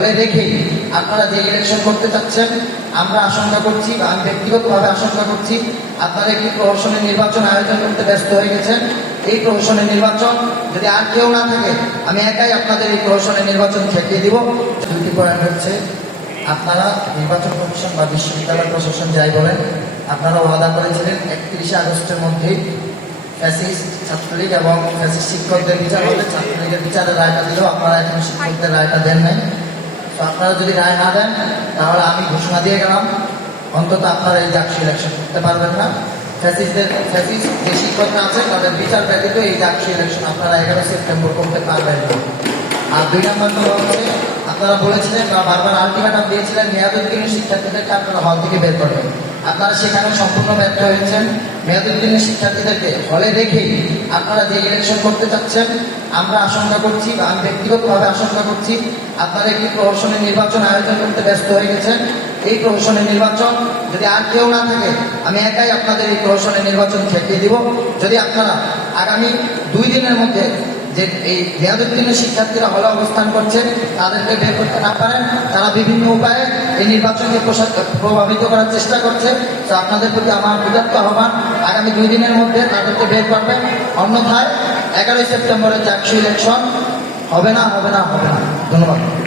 রেখে আপনারা যে ইলেকশন করতে চাচ্ছেন, আমরা আশঙ্কা করছি বা আমি ব্যক্তিগতভাবে আশঙ্কা করছি, আপনারা একটি প্রহসনের নির্বাচন আয়োজন করতে ব্যস্ত হয়ে গেছেন। এই প্রহসনের নির্বাচন যদি আর কেউ না থাকে, আমি একাই আপনাদের এই প্রহসনের নির্বাচন ঠেকিয়ে দিব। দুটি পয়েন্ট হচ্ছে, আপনারা নির্বাচন কমিশন বা বিশ্ববিদ্যালয় প্রশাসন যাই বলেন, আপনারা ওয়াদা করেছিলেন একত্রিশে আগস্টের মধ্যেই ফ্যাসিস্ট ছাত্রলীগ এবং ফ্যাসিস্ট শিক্ষকদের বিচার হবে। ছাত্রলীগের বিচারের রায়টা দিলেও আপনারা এখন শিক্ষকদের রায়টা দেন নাই। আপনারা যদি রায় না দেন, তাহলে আমি ঘোষণা দিয়ে গেলাম। অন্তত আপনারা এই জাতীয় ইলেকশন করতে পারবেন না। ফ্যাসিস্টদের, ফ্যাসিস্ট যে শিক্ষকরা আছে, তাদের বিচার ব্যতীত এই জাতীয় ইলেকশন আপনারা এগারো সেপ্টেম্বর করতে পারবেন না। আর দুই নম্বর হচ্ছে, আপনারা বলেছিলেন বা বারবার আলটিমেটাম দিয়েছিলেন মেয়াদুদ্দিনের শিক্ষার্থীদেরকে আপনারা হল থেকে বের করবেন। আপনারা সেখানে সম্পূর্ণ ব্যর্থ হয়েছেন। মেয়াদুদ্দিনের শিক্ষার্থীদেরকে হলে রেখেই আপনারা যে ইলেকশন করতে চাচ্ছেন, আমরা আশঙ্কা করছি বা আমি ব্যক্তিগতভাবে আশঙ্কা করছি, আপনারা একটি প্রহসনের নির্বাচন আয়োজন করতে ব্যস্ত হয়ে গেছেন। এই প্রহসনের নির্বাচন যদি আর কেউ না থাকে, আমি একাই আপনাদের এই প্রহসনের নির্বাচন ঠেকিয়ে দিব। যদি আপনারা আগামী দুই দিনের মধ্যে যে এই রিয়াদুদ্দিনের শিক্ষার্থীরা হলে অবস্থান করছেন তাদেরকে বের করতে না পারেন, তারা বিভিন্ন উপায়ে এই নির্বাচনকে প্রভাবিত করার চেষ্টা করছে। তো আপনাদের প্রতি আমার বিদাত্ত আহ্বান, আগামী দুই দিনের মধ্যে তাদেরকে বের করবেন। অন্যথায় এগারোই সেপ্টেম্বরে চাকরি ইলেকশন হবে না হবে না হবে না। ধন্যবাদ।